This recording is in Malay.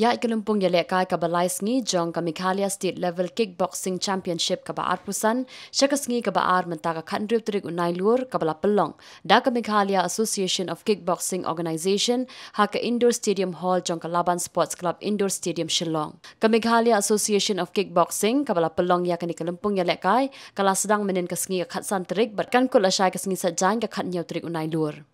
Ya ke Lympung Ialehkai ka balai sngi Jong ka Meghalaya State Level Kickboxing Championship ka baar pusan syaka sngi ka baar mentaka khandrip trik unai lur ka bala pelong da ka Meghalaya Association of Kickboxing Organisation ha ka Indoor Stadium Hall Jong ka Laban Sports Club Indoor Stadium Shillong ka Meghalaya Association of Kickboxing ka bala pelong ya ka ni ka Lympung Ialehkai kala sedang menen ka sngi ka khatsan trik bat kan kul asyai ka sngi sajang ka khat nyau trik unai lur